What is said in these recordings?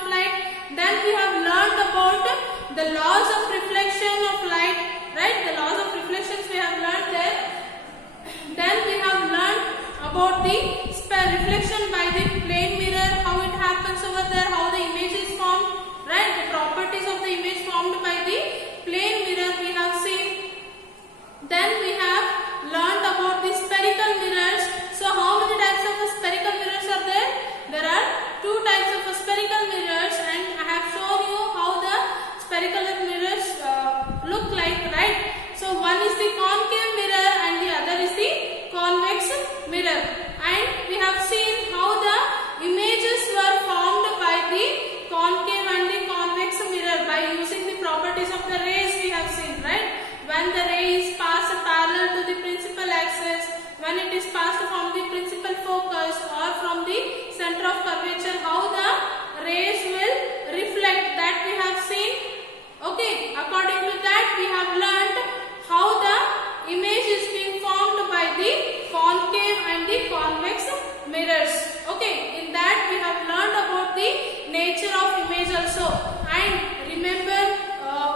of light. Then we have learned about the laws of reflection of light, right? The laws of reflections we have learned there. Then we have learned about the reflection by the plane mirror, how it happens over there, how the image is formed, right? The properties of the image formed by the plane mirror we have seen. Then we have learned about the spherical mirrors. So how many types of spherical mirrors are there? There are two types of spherical mirrors, and I have shown you how the spherical mirrors look like, right? So one is the concave mirror and the other is the convex mirror. And we have seen how the images were formed by the concave and the convex mirror by using the properties of the rays we have seen, right? When the ray is passed parallel to the principal axis, when it is passed from the principal focus or from the center of curvature, how the rays will reflect, that we have seen. Okay, according to that we have learnt how the image is being formed by the concave and the convex mirrors. Okay, in that we have learned about the nature of image also. And remember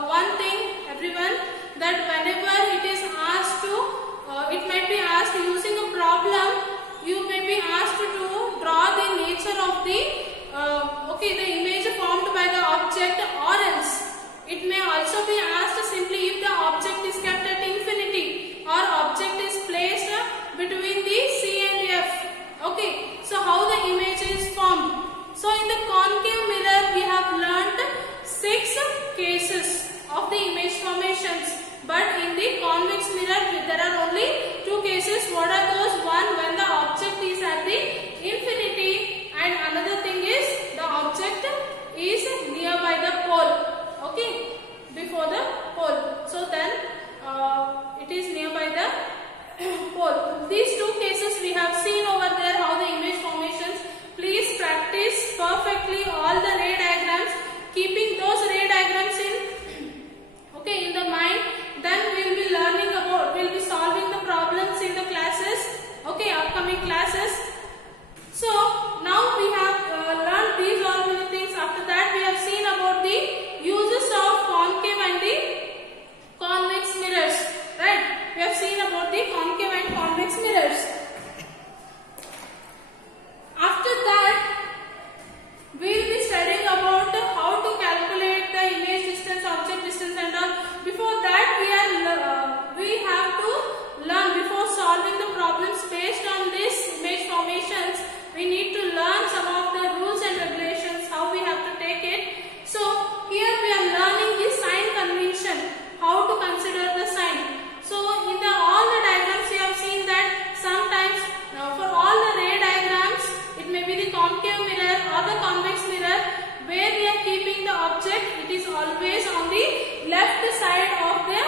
one thing everyone, that whenever it is asked to, it might be asked using a problem, you may be asked to draw the nature of the the image formed by the object, or else it may also be asked simply if the object is kept at infinity or object is placed between the C and F. Okay, so how the image is formed. So in the concave mirror we have learnt 6 cases of the image formations, but in the convex mirror there are only 2 cases. What are those? One, when the object is at the infinity, and another thing is the object is nearby the pole. Okay, before the pole. So then it is nearby the pole. These 2 cases we have seen over there how the image formations. Please practice perfectly all the ray diagrams, keeping those ray diagrams in the mind. Then we will be learning about, we will be solving the problems in the classes, upcoming classes. So now we have learned these all many things. After that we have seen about the uses of concave and the convex mirrors, right? We have seen about the concave and convex mirrors. After that we will be studying about how to calculate the image distance, object distance and all. Before that we have to learn, before solving the problems based on this image formations, we need to learn some of the rules and regulations, how we have to take it. So here we are learning the sign convention, how to consider the sign. So in all the diagrams you have seen that sometimes for all the ray diagrams, it may be the concave mirror or the convex mirror, where we are keeping the object, it is always on the left side of the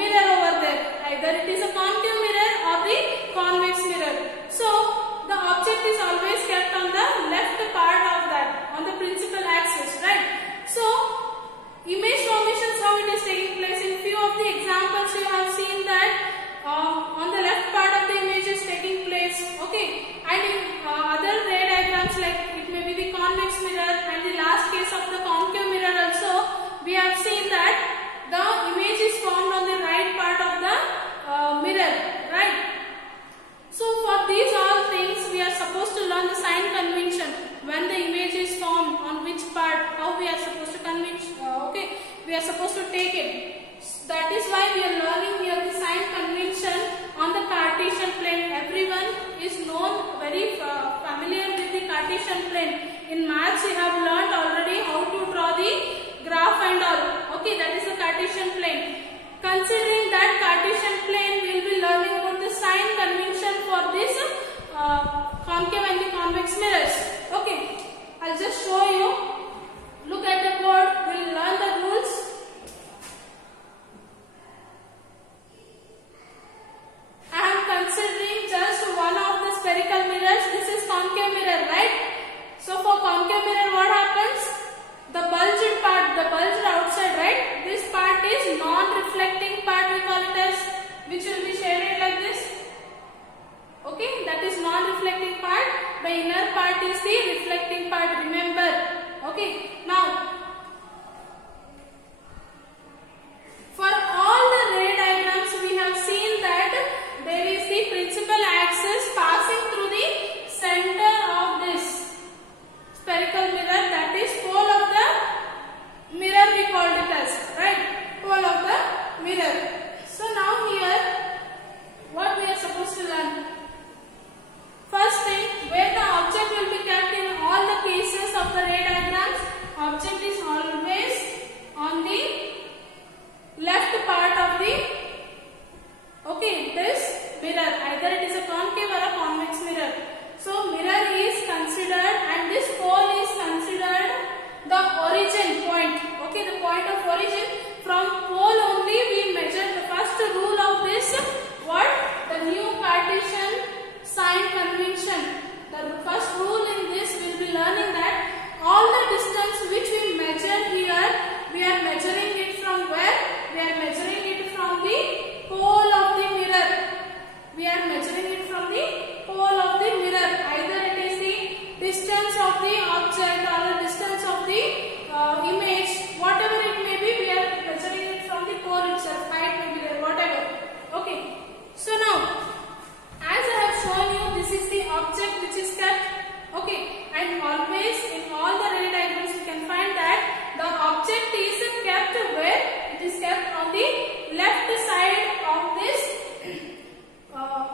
mirror over there. Either it is a concave mirror or the convex mirror. So the object is always kept on the left part of that, on the principal axis, right? So image formations, how it is taking place. In few of the examples you have seen that on the left part of the image is taking place. Okay, and in other ray diagrams, like it may be the convex mirror and the last case of the concave mirror also, we have seen that the image is formed on the right part of the mirror, right? So for these all things we are supposed to learn the sign convention, when the image is formed, on which part, how we are supposed to we are supposed to take it. That is why we are learning here the sign convention on the Cartesian plane. Everyone is very familiar with the Cartesian plane. In maths we have learnt already how to draw the graph and all. Okay, that is the Cartesian plane. Considering that Cartesian plane, we will be learning about the sign convention for this concave and the convex mirrors. Okay, I'll just show you. Look at the board. We will learn the rules. I am considering just one of the spherical mirrors. This is concave mirror, right? So for concave mirror, what happens? The bulged part, the bulged outside, right? This part is non-reflecting part, we call it as, which will be shaded like this. Okay, that is non-reflecting part. The inner part is the reflecting part, remember. Okay. Okay, now for all the ray diagrams we have seen that there is the principal axis passing through the center of this spherical mirror, that is pole of the mirror we called it as, right? Pole of the mirror. So now here what we are supposed to learn? First thing, where the object will be kept in all the cases of the ray diagrams, object is always on the left part of the this mirror, either it is a concave or a convex mirror. So mirror is considered and this pole is considered the origin point. Okay, the point of origin. From pole only we measure. The first rule of this, what? The new Cartesian sign convention. The first rule in this will be learning that all the distance which we measure here, we are measuring it from where? We are measuring it from the pole of the mirror. We are measuring it from the pole of the mirror. Either it is the distance of the object or the distance of the image, whatever it may be, we are measuring it from the pole itself. Height may be there, whatever. Okay. So now, as I have shown you, this is the object which is kept. Okay. And always in all the ray diagrams you can find that the object is kept where? It is kept on the left side of this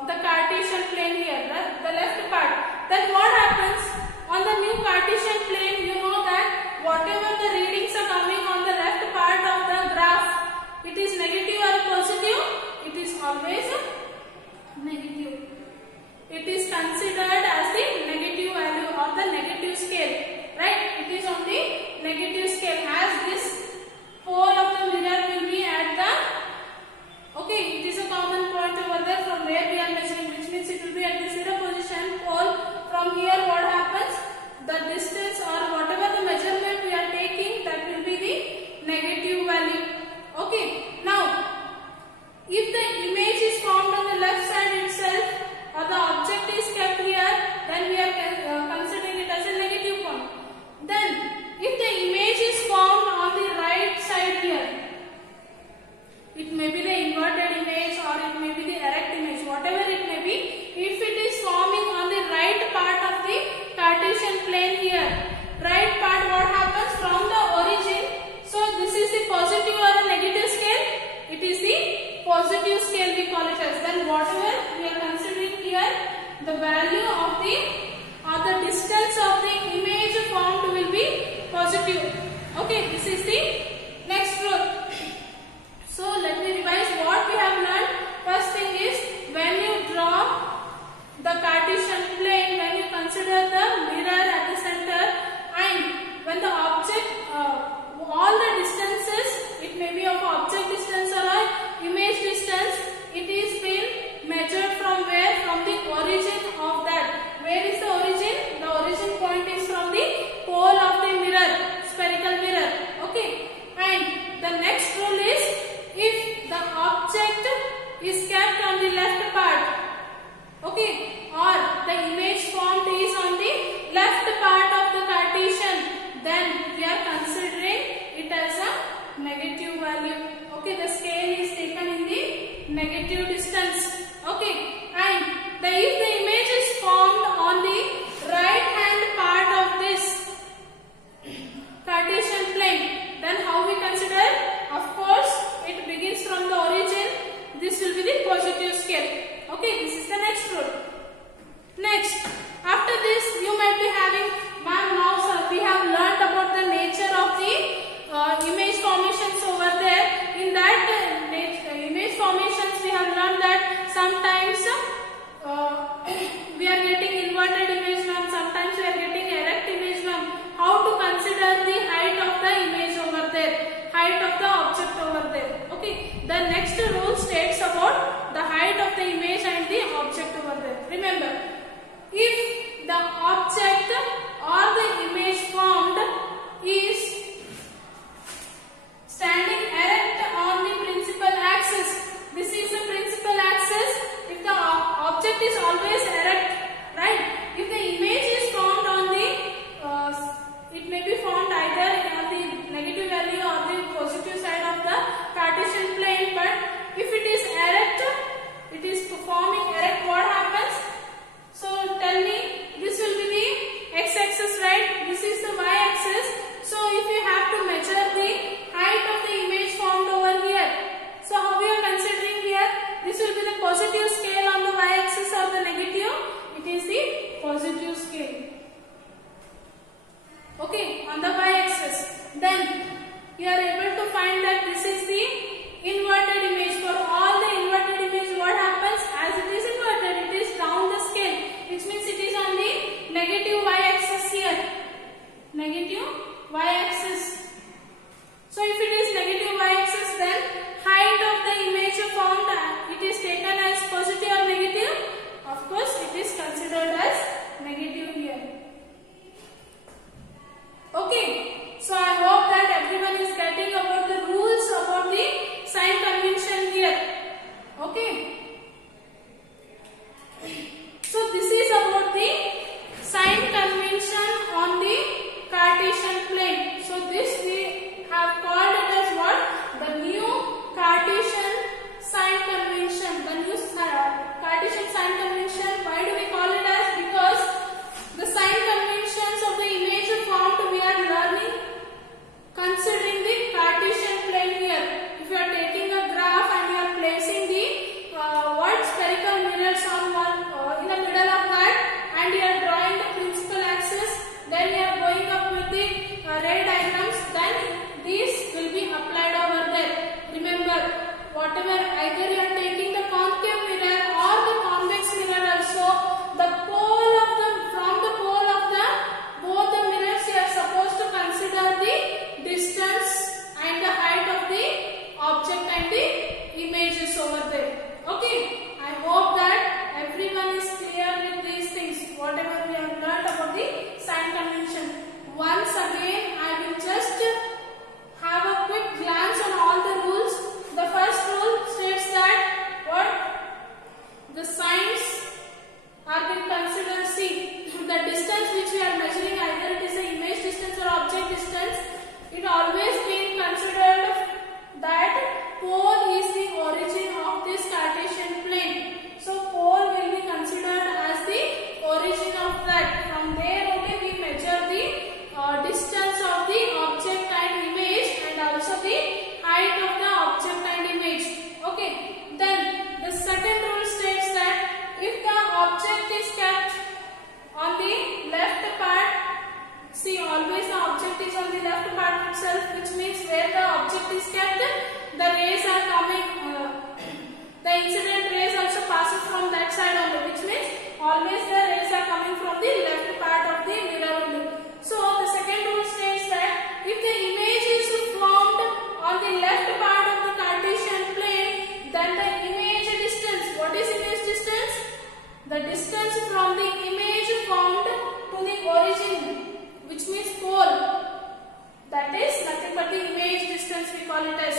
the Cartesian plane here, the left part. Then what happens? On the new Cartesian plane, you know that whatever the readings are coming on the left part of the graph, it is negative or positive? It is always negative. It is considered as the negative value or the negative scale, right? It is on the negative scale, as this pole of the mirror will be at the, okay, it is a common point over there from where we are measuring, which means it will be at the 0 position pole. From here what happens? The distance or whatever the measurement we are taking, that will be the negative value. Okay, now if the image is formed on the left side itself or the object is kept here, then we are considering it as a negative point. Then if the image is formed on the right side here, it may be the inverted image or it may be the erect image, whatever it may be. If it is forming on the right part of the Cartesian plane here, right part, what happens from the origin? So this is the positive or the negative scale? It is the positive scale we call it as. Then whatever we are considering here, the value of the or the distance of the image formed will be positive. Okay, this is the next rule. So let me revise what we have learned. First thing is, when you draw the Cartesian plane, when you consider the mirror at the center, and when the object, all the distances, it may be of object distance or image distance, it is been measured from where? From the origin of that. Where is the origin? The origin point is from the pole of the mirror, spherical mirror. Okay. And the next rule is, if the object is kept on the left part, okay, or the image formed is on the left part of the Cartesian, then we are considering it as a negative value. Okay, the scale is taken in the negative distance. Okay, and if the image is formed on the right hand part of this Cartesian plane, then how we consider? Of course, it begins from the origin. This will be the positive scale. Okay, this is the next rule. Next, after this you might be having, ma'am, now sir, we have learnt about the nature of the image formations over there. In that image formations we have learned that sometimes we are getting inverted image, ma'am, sometimes we are getting erect image, ma'am. How to consider the height of the image over there, height of the object over there. Okay, the next rule states about the height of the image and the object over there. Remember, if the object or the image formed is standing erect on the principal axis, this is the principal axis. If the object is always erect, right? If the image is formed on the, it may be formed whatever, either you are taking the concave mirror or the convex mirror also, the pole of the, from the pole of the both the mirrors you are supposed to consider the distance and the height of the object and the images over there. Okay, I hope that everyone is clear with these things, whatever we have learned about the sign convention. Once again, I will just have a quick glance on all the rules. The first rule states that what? The signs are being considered. See, the distance which we are measuring, either it is an image distance or object distance, it always being considered that pole is the origin of this Cartesian plane. So pole will be considered as the origin of that. From there only we measure the distance of the object and image, and also the height of the object and image. Okay. Then the second rule states that if the object is kept on the left part, see, always the object is on the left part itself, which means where the object is kept, the rays are coming, the incident rays also passes from that side only, which means always the rays are coming from the left part of the mirror only. So the second rule states that if the image is formed on the left part of the Cartesian plane, then the image distance, what is image distance? The distance from the image formed to the origin, which means pole, that is nothing but the image distance, we call it as,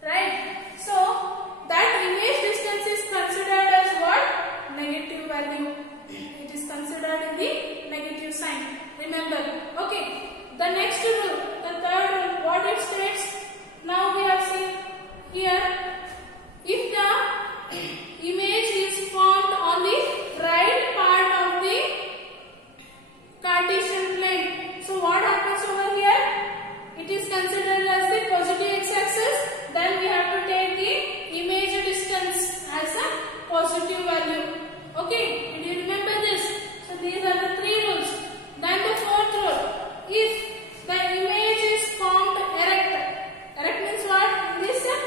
right? So that image distance is considered as what? Negative value. It is considered in the negative sign. Remember. Okay. The next rule, the third rule, what it states? Now we have seen here, if the image is formed on the right part of the Cartesian plane, so what happens over here? It is considered as the positive x-axis. Then we have to take the image distance as a positive value. Okay, did you remember this? So these are the three rules. Then the fourth rule, if the image is formed erect, erect means what? In this, the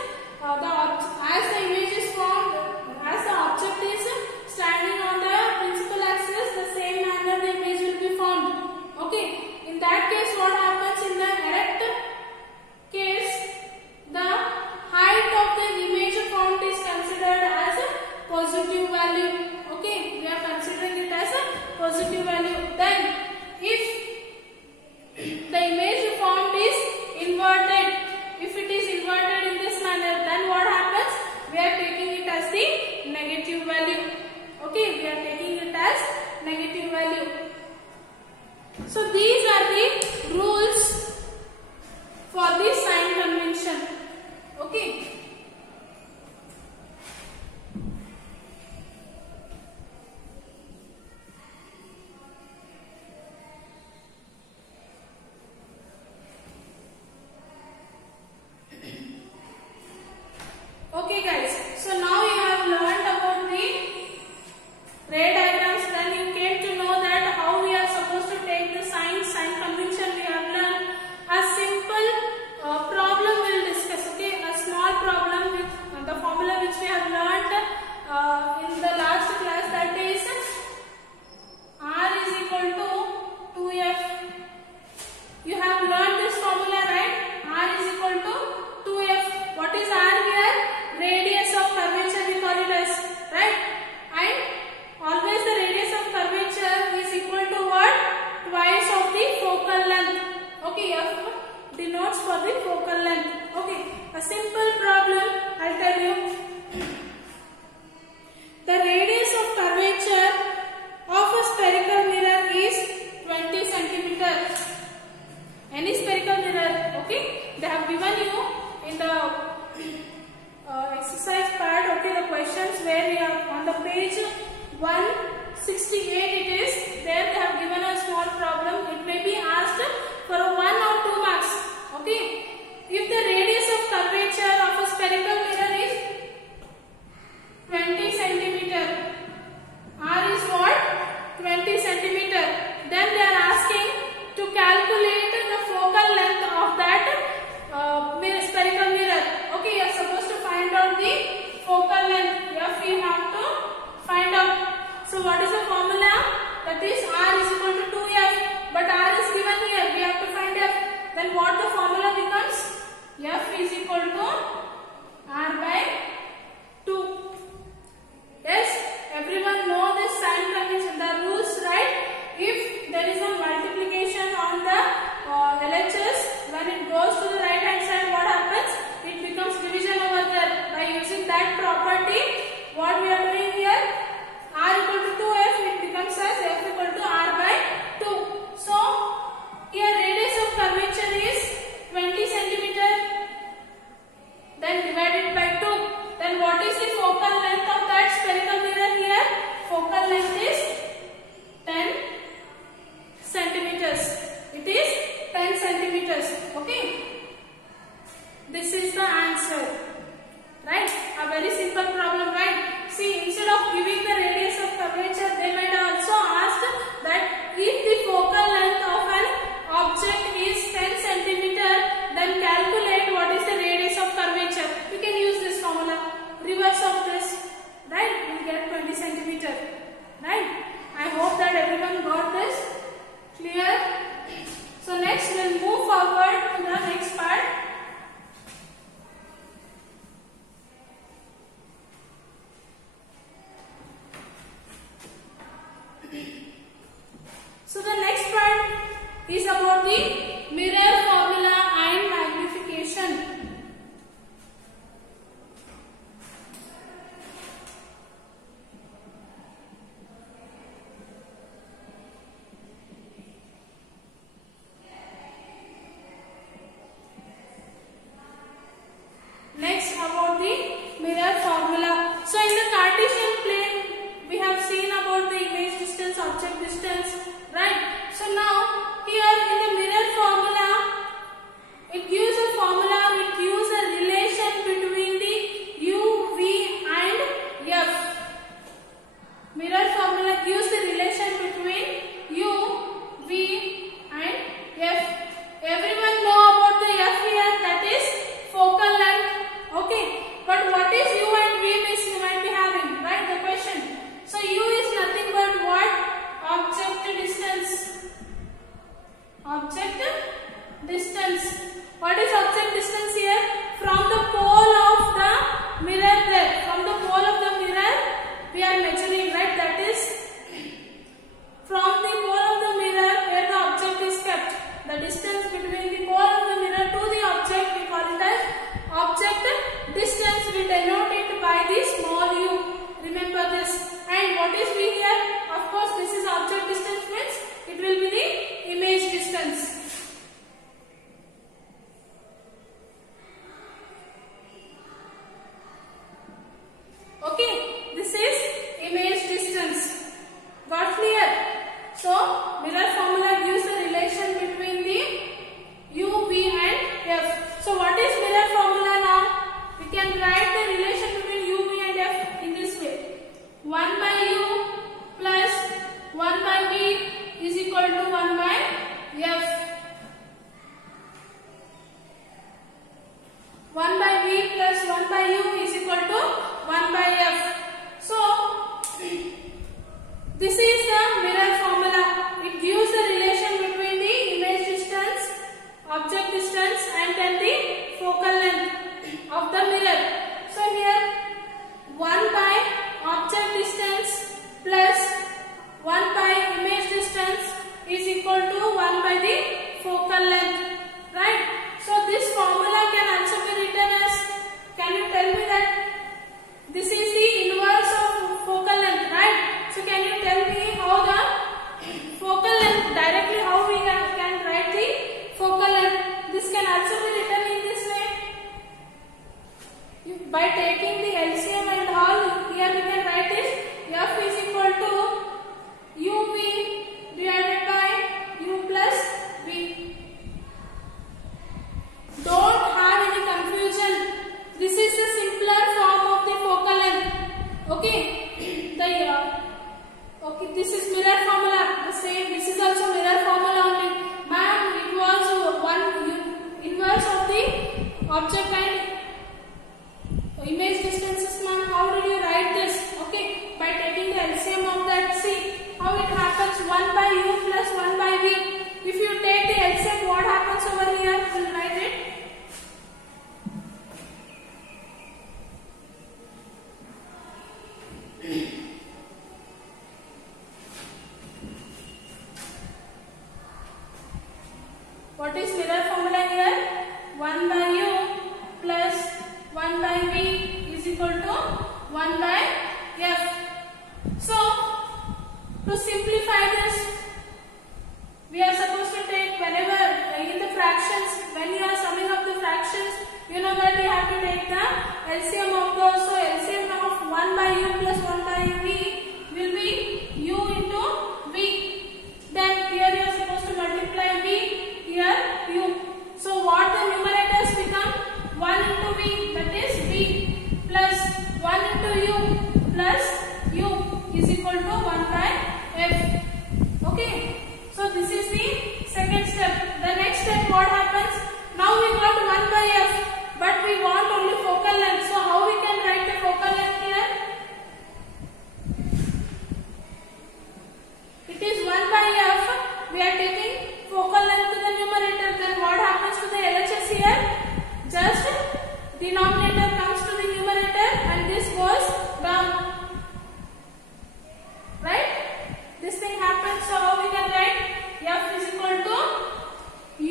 using that property, what we are doing here, r equal to 2f, it becomes as f equal to r by 2. So here radius of curvature is 20 centimeter, then divided by 2. Then what is the focal length of that spherical mirror here? Focal length is 10 centimeters. It is 10 centimeters. Okay. This is the answer. Right? A very simple problem, right? See, instead of giving the radius of curvature, they might also ask that if the focal length of an object is 10 centimeter, then calculate what is the radius of curvature. You can use this formula. Reverse of this, right? We get 20 centimeter, right? I hope that everyone got this clear. So next we'll move forward to the next part. So the next part is about the mirror formula and magnification. Next about the mirror formula. So in the Cartesian plane we have seen about the image distance, object distance, right? So now here in the mirror formula, it gives a formula, it gives a relation between the u, v and f. Mirror formula gives the relation between u, v and f. Everyone know about the f here, that is focal length. Okay, but what is u and v means you might be having, right, the question. So u is nothing but what? Object distance. Object distance. What is object distance here? From the pole of the mirror there. From the pole of the mirror we are measuring, right? That is from the pole of the mirror where the object is kept. The distance between the pole of the mirror to the object, we call it as object distance. We denote it by the small u. Remember this. And what is v here? Of course, this is object distance, means it will be the image distance. Okay, this is image distance. Got clear? So, mirror formula gives the relation between the u, v and f. So, what is mirror formula now? We can write the relation between u, v and f in this way. 1 by u plus 1 by v is equal to 1 by f. 1 by v plus 1 by u is equal to 1 by f. So, this is the mirror formula. It gives the relation between the image distance, object distance and then the focal length of the mirror. So, here 1 by object distance plus 1 by image distance is equal to 1 by the focal length, right? So this formula can also be written as, can you tell me that this is the inverse of focal length, right? So can you tell me how the focal length, directly how we can write the focal length? This can also be written in this way. By taking the LCM and all, here we can write this f is equal to uv divided by u plus v. Don't have any confusion. This is the simpler form of the focal length. Okay, okay, this is mirror formula. The same. This is also mirror formula only. Ma'am, it was inverse of the object and image distances, ma'am. How did you write this? Okay, by taking the LCM of that, see how it happens. 1 by u plus 1 by v. If you take the LCM, what happens over here? We'll write it. What is mirror formula here? 1 by u plus 1 by v is 1 by f. So to simplify this, we are supposed to take, whenever in the fractions, when you are summing up the fractions, you know that you have to take the LCM of those. So LCM of 1 by u plus 1 by v will be u into v. Then here you are supposed to multiply v, here u. So what the numerators become? 1 into v, that is v, plus 1 into u plus u is equal to 1 by f. Okay. So this is the second step. The next step, what happens? Now we got 1 by f, but we want only focal length. So how we can write the focal length here? It is 1 by f. We are taking focal length to the numerator. Then what happens to the LHS here? Just denominator comes to the numerator and this goes down. Right? This thing happens. So how we can write? F is equal to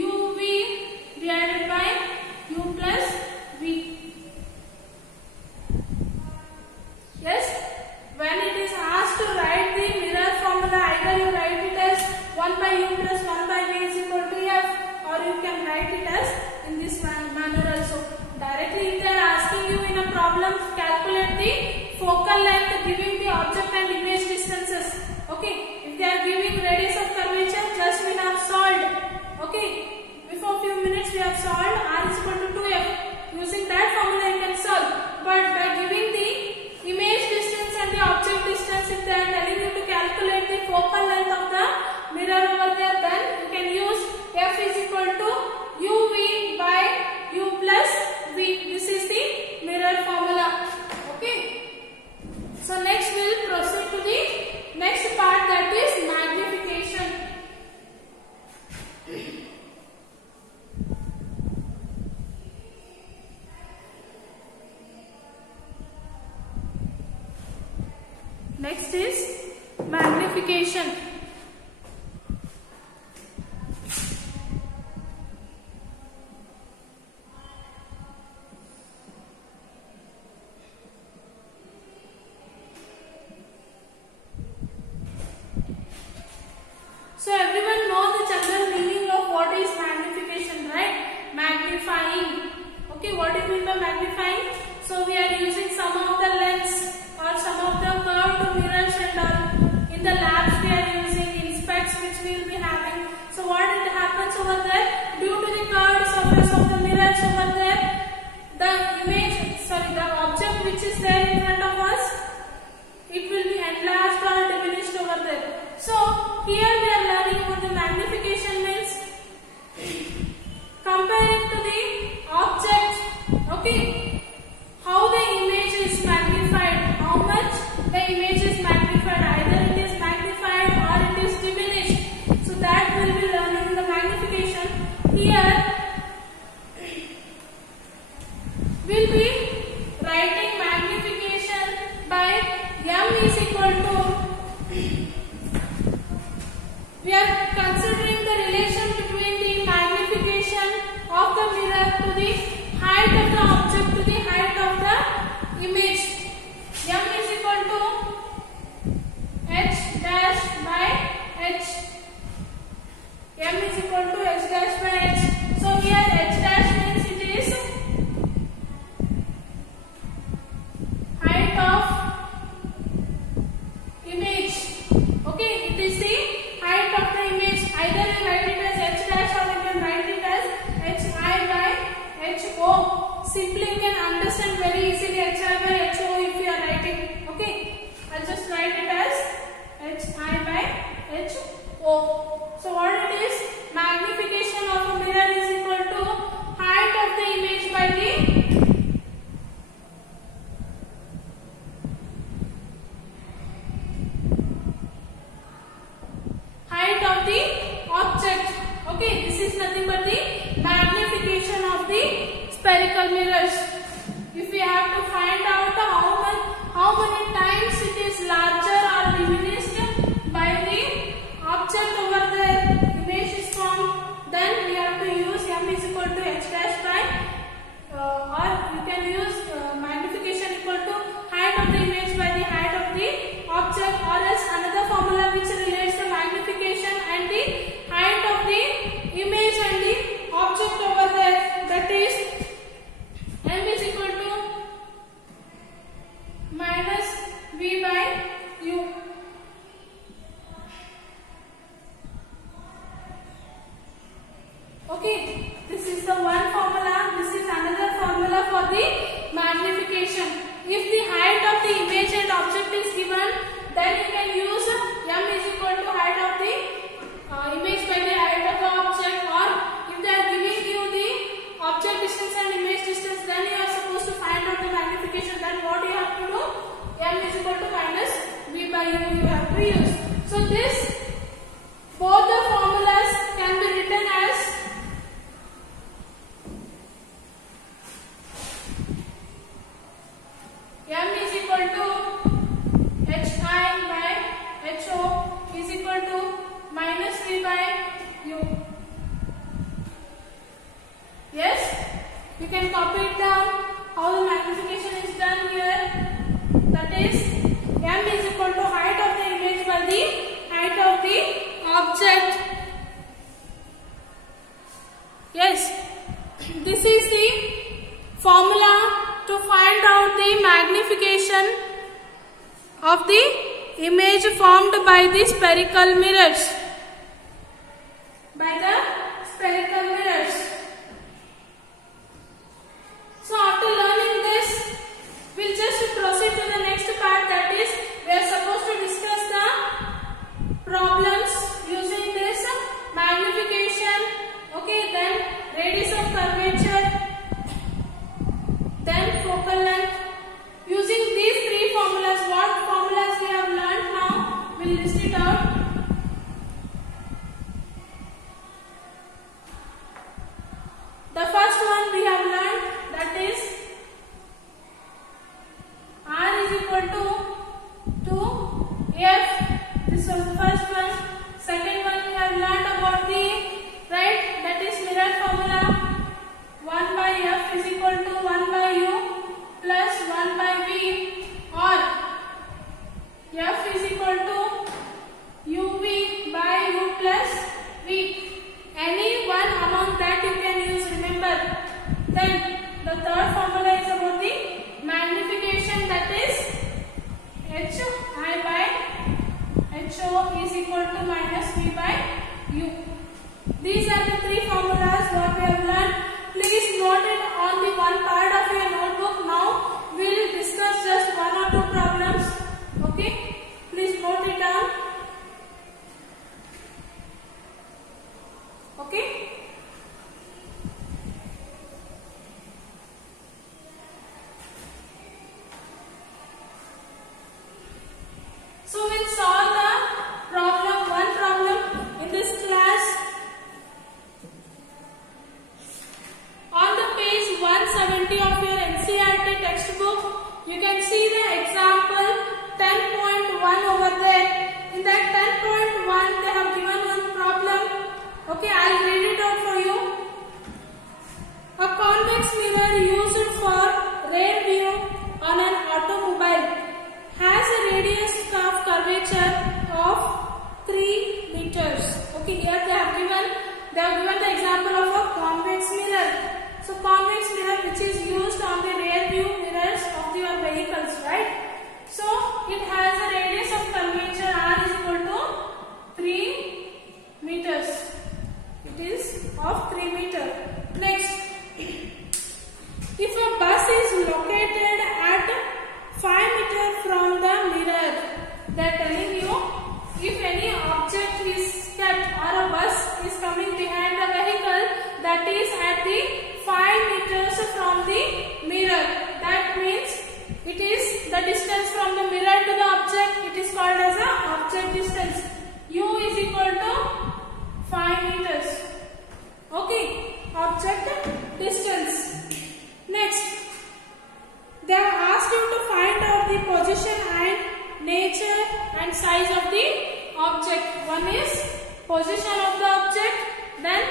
uv divided by u plus v. Yes? When it is asked to write the mirror formula, either you write it as 1 by u plus 1 by v is equal to f, or you can write it as in this manner also. Directly if they are asking you in a problem, calculate the focal length giving the object and image distances. Okay, if they are giving radius of curvature, just we have solved. Okay, before few minutes we have solved r is equal to 2f. Using that formula you can solve. But by giving the image distance and the object distance, if they are telling you to calculate the focal length of the mirror over there, then you can use f is equal to uv by u plus v. This is the mirror formula. Okay. So next we will proceed to the next part, that is magnification. Next is magnification. So everyone know the general meaning of what is magnification, right? Magnifying. Okay, what do you mean by magnifying? So we are using some of the lens or some of the curved mirrors and all. In the labs we are using, in specs which we will be having. So what happens over there? Due to the curved surface of the mirrors over there, the object which is there in front of us, it will be enlarged or diminished over there. So here we are learning about the magnification means comparing to the object. Okay, how the image is magnified, how much the image is magnified, either it is magnified or it is diminished. So that we will be learning the magnification. Here we will be writing magnification by m is equal to, we are considering the relation between the magnification of the mirror to the height of the object to the height of the image. M is equal to h dash by h. M is equal to h dash by h. So here h dash means it is height of image. Okay, it is the height of the image. Either you write it as h dash or you can write it as hi by ho. Simply you can understand very easily hi by ho if you are writing. Okay, I'll just write it as hi by ho. So what it is? Magnification of a mirror is equal to height of the image by the height of the object. Okay, this is nothing but the magnification of the spherical mirrors. If we have to find out how many times it is larger or diminished by the object over there, image is formed, then we have to use m is equal to h dash by or you can use magnification equal to height of the if the height of the image and object is given, then you can use m is equal to height of the image by the height of the object, or if they are giving you the object distance and image distance, then you are supposed to find out the magnification. Then what you have to do? M is equal to minus V by U you have to use. So this, both the formulas can be written as M is equal to HI by HO is equal to minus V by U. Yes? You can copy it down how the magnification is done here. That is, M is equal to height of the image by the height of the object. Yes, this is the formula to find out the magnification of the image formed by the spherical mirrors. By the spherical mirrors. So after learning this, we'll just proceed to the next part, that is, we are supposed to discuss the problems using this magnification, okay, then radius of curvature, then focal length. Using these three formulas, what formulas we have learned now, we'll list it out. The first one we have learned, that is R is equal to F. This was the first one. Second one we have learned about the, right, that is mirror formula. 1 by F is equal to 1 by U plus 1 by V, or F is equal to UV by U plus V. Any one among that you can use, remember. Then the third formula is about the magnification, that is HI by HO is equal to minus V by U. These are the three formulas what we have learned. Please note it on the one part of your notebook. Now we will discuss just one or two problems. Okay? Please note it down. Okay? So we'll solve the one problem in this class. On the page 170 of your NCERT textbook, you can see the example 10.1 over there. In that 10.1, they have given one problem. Okay, I'll read it out for you. A convex mirror used for rear view on an automobile has a radius of curvature of 3 meters. Okay, here they have given the example of a convex mirror. So convex mirror which is used on the rear view mirrors of your vehicles, right? So it has a radius of curvature R is equal to 3 meters. It is of 3 meters. Next, if a bus is located at 5 meters from the mirror, they are telling you if any object is kept or a bus is coming behind the vehicle that is at the 5 meters from the mirror, that means it is the distance from the mirror to the object. It is called as a object distance. U is equal to 5 meters. Okay, object distance. Next, they have asked you to find out the position and nature and size of the object. One is position of the object, then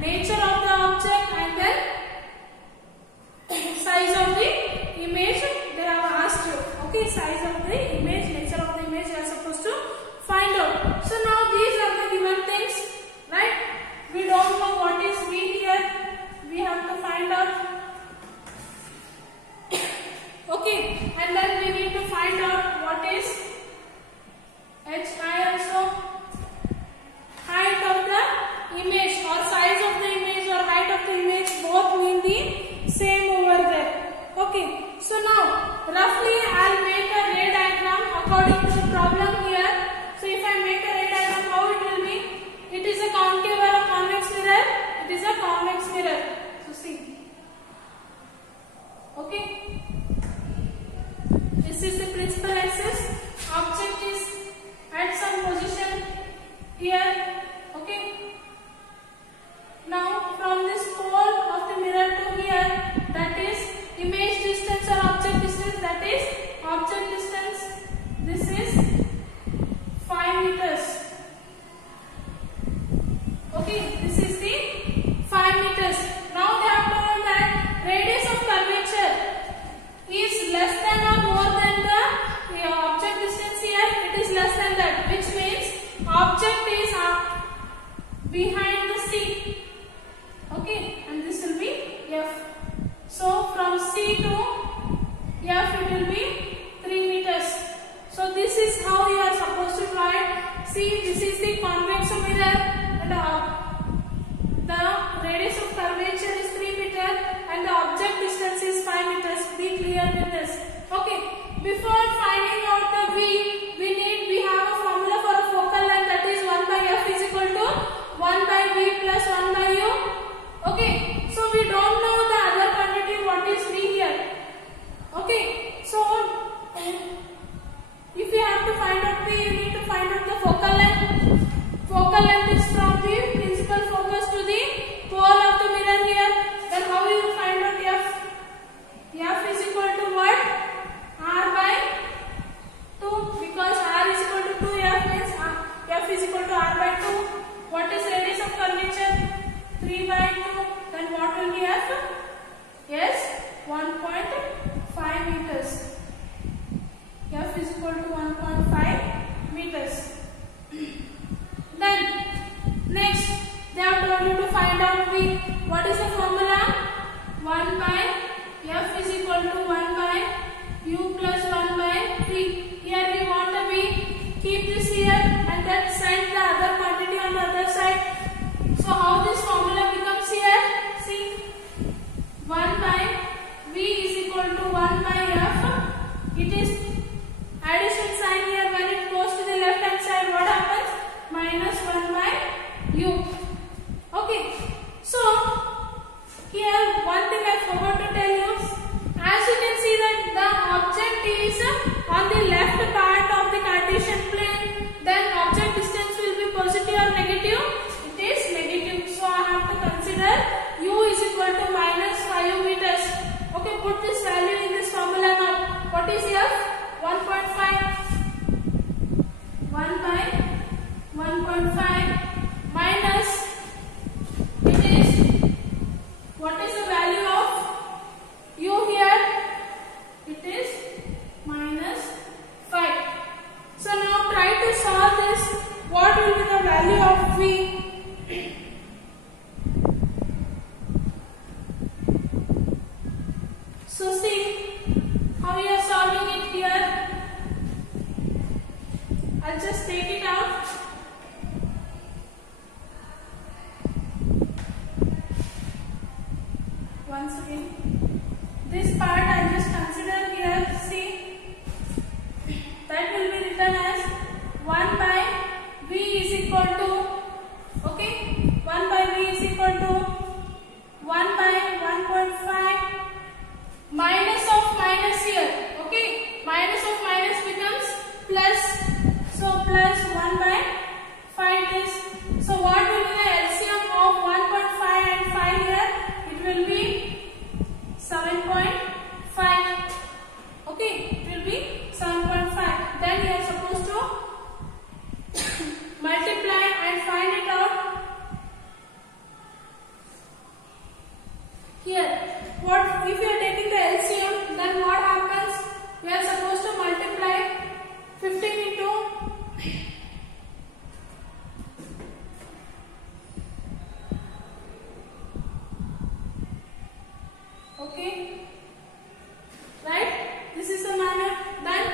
nature of the object, and then size of the image they have asked you. Okay, size of the image, nature of the image you are supposed to find out. So now these are the given things, right? We don't know what is V here. We have to find out. Okay, and then we need to find out what is HI also. Height of the image or size of the image or height of the image both mean the same over there. Okay, so now roughly I'll make a ray diagram according to the problem here. So if I make a ray diagram, how it will be? It is a concave or a convex mirror. It is a convex mirror. So see. Okay. This is the principal axis. Object is at some position here. Okay. Now from this pole of the mirror to here, that is image distance or object distance. That is object distance. This is 5 meters. Okay, this is the 5 meters. Now they have told that radius of curvature is less than or more than the object distance here. It is less than that, which means object is behind the C. Okay, and this will be F. So from C to F it will be 3 meters. So this is how you are supposed to write. See, this is the convex mirror and the radius of curvature is 3 meters and the object distance is 5 meters. Be clear with this. Okay, before finding out the V, we have a formula for a focal length, that is 1 by F is equal to 1 by V plus 1 by U. Okay, so we don't know the other quantity, what is V here. Okay, so if you have to find out V, you need to find out the focal length. Focal length is from the principal focus to the pole of the mirror here. Then how you will find out F? F is equal to what? R by 2, because R is equal to 2F means F is equal to R by 2. What is radius of curvature? 3 by 2. Then what will be F? Yes, 1.5 meters. F is equal to 1.5 meters. Then next they have told you to find out V. What is the formula? 1 by F is equal to 1 by U plus 1 by V. Here we want a V. Keep this here and then send the other quantity on the other side. So how this formula becomes here? See, 1 by V is equal to 1 by F. It is addition sign here. When it goes to the left hand side, what happens? Minus 1 by U. Okay, so here one thing I forgot to tell you. As you can see that the object is on the left part of the Cartesian plane, then object distance will be positive or negative? It is negative. So I have to consider U is equal to minus 5 meters. Okay, put this value in this formula now. What is F? 1.5. 1 by 1.5 minus, it is, what is the value of U here? It is minus 5. So now try to solve this. What will be the value of V? So see how we are solving it here. I'll just take it out. Once again, this part I'll just consider here. See, that will be written as 1 by V is equal to, okay, 1 by V is equal to 1 by 1.5 minus of minus here. Okay, minus of minus becomes plus. So plus 1 by 5 is. So what will be the LCM of 1.5 and 5 here? It will be 7.5. Okay, it will be 7.5. Then we are supposed to multiply and find it out. Here, what if you are taking the LCM? Then what happens? We are supposed to multiply 15 into okay, right? This is the manner. Then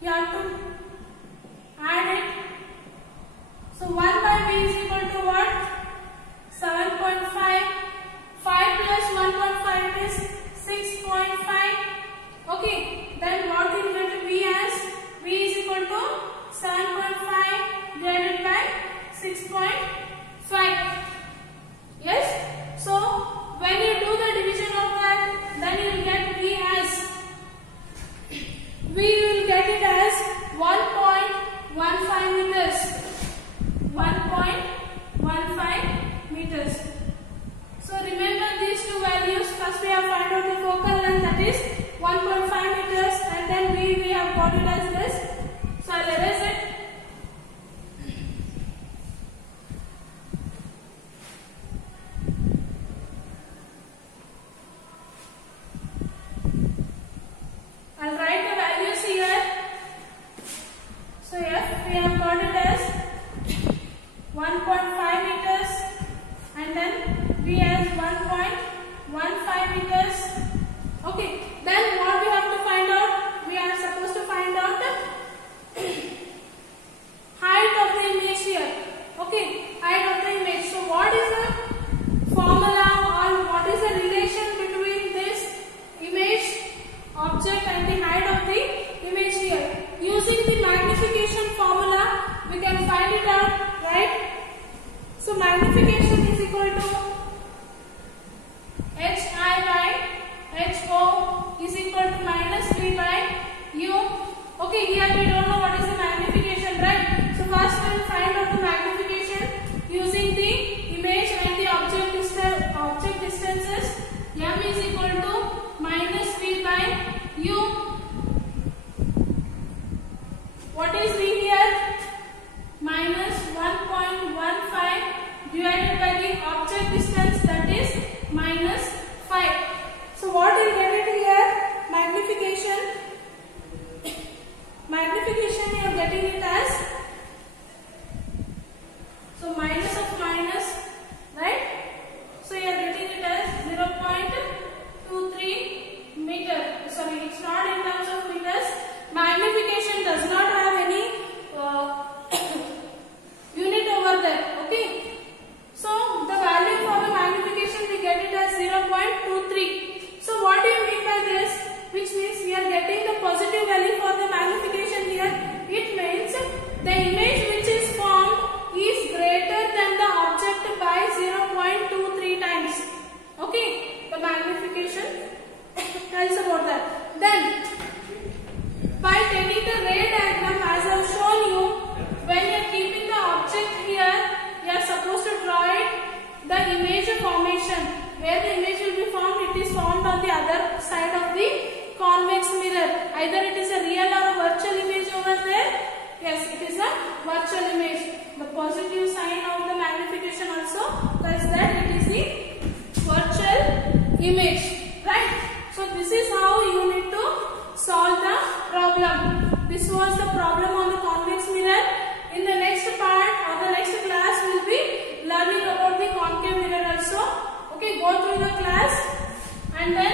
you have to add it. So 1 by V is equal to what? 7.5. 5 plus 1.5 is 6.5. Okay. 0.5. Yes. So when you do the division of that, then you will get V as we will get it as 1.15 meters. 1.15 meters. So remember these two values. First we have found out the focal length, that is 1.5 meters, and then we have got it as this. So I'll erase it. I'll write the values here. So F we have got it as 1.5 meters, and then V as 1.15 meters. Okay, then what we have to find out? We are supposed to find out the height of the image here. Okay, height of the image. So what is the formula, or what is the relation between this image object and the height of the image here? Using the magnification formula, we can find it out, right? So magnification is equal to HI by HO is equal to minus V by U. Okay, here we don't know what is the magnification, right? So first we will find out the magnification using the image and the object distances. M is equal to minus V by U. What is V here? Minus 1.15 divided by the object distance, that is minus 5. So what will get it here? Magnification. Magnification you are getting it as, so minus of minus, right? So you are getting it as 0.23 meter. Sorry, it's not in terms of meters. Magnification does not have any unit over there. Okay. So the value for the magnification we get it as 0.23. So what do you mean by this? Which means we are getting the positive value for the magnification here. It means the image which is formed is greater than the object by 0.23 times. Okay, the magnification tells about that. Then by taking the ray diagram, as I have shown you, when you are keeping the object here, you are supposed to draw it, the image formation. Where the image will be formed, it is formed on the other side of the convex mirror. Either it is a real or a virtual image over there. Yes, it is a virtual image. The positive sign of the magnification also tells that it is the virtual image. Right? So this is how you need to solve the problem. This was the problem on the convex mirror. In the next part or the next class, we will be learning about the concave mirror also. Okay, go through the class and then